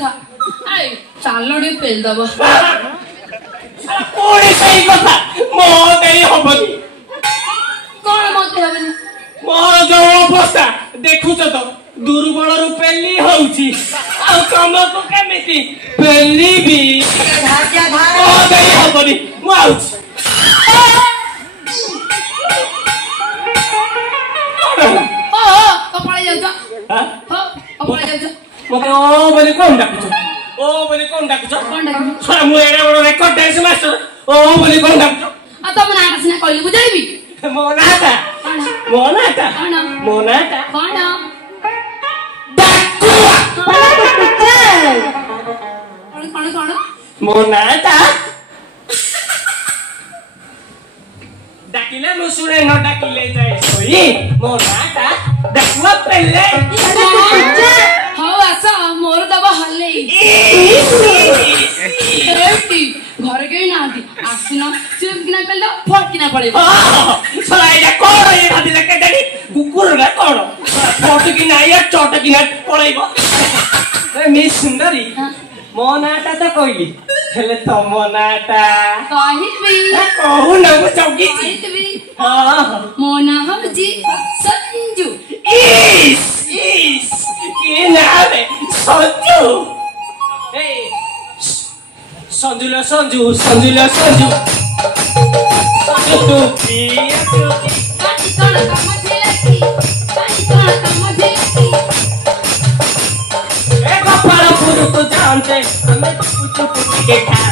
कथा आए चालो डी पेल दबो कोई सही कथा मो देई होबनी कोन मते हबनी मोर जो अवस्था देखुछ तो दुर्बल रु पेली होउची आ तुमको केमिति पेली भी भाग्य धार मो देई होबनी मो आउछ कपाळे जाऊ हां हो कपाळे जाऊ मते ओ बोली कोन डाकुछ ओ बोली कोन डाकुछ कोन डाकू छोरा मु एरे बड़ रेकॉर्ड डांस मास्टर ओ बोली कोन डाकुछ आ तो मना आसना कहली बुझाइबी मोनाटा कोन मोनाटा कोन मोनाटा कोन डाकुआ कोन कोन मोनाटा डाकिले मु सुने न डाकिले जाय सोई मोनाटा डाकुआ पहले हो आसा मोर दबा हल्ले एटी घर के नांती आसिना चुपकिना पेल द फटकिना पड़े सला एटा कोन ये भादी लेके डाली कुकुर ना कोन फटकिना या चटकिना पळैबो ए मिस सुंदरी मोनाटा त कहली हेले त मोनाटा कहिबी कहू न मु चौकी छी कहिबी हां मोना हम जी संजू इस के नामे संजू ए संजू संजू संजू तू पिया तू काटी कोन काम झेलती काटी कोन काम झेलती ए गोपाल पुरु तो जानते हमें कुछ कुछ के खा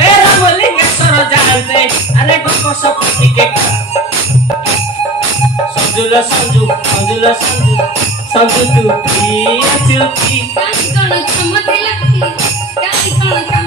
ए रामलिंगेश्वर जानते अरे गोपो सब के खा संजू तू पिया चुपी काटी कोन काम झेलती काटी कोन काम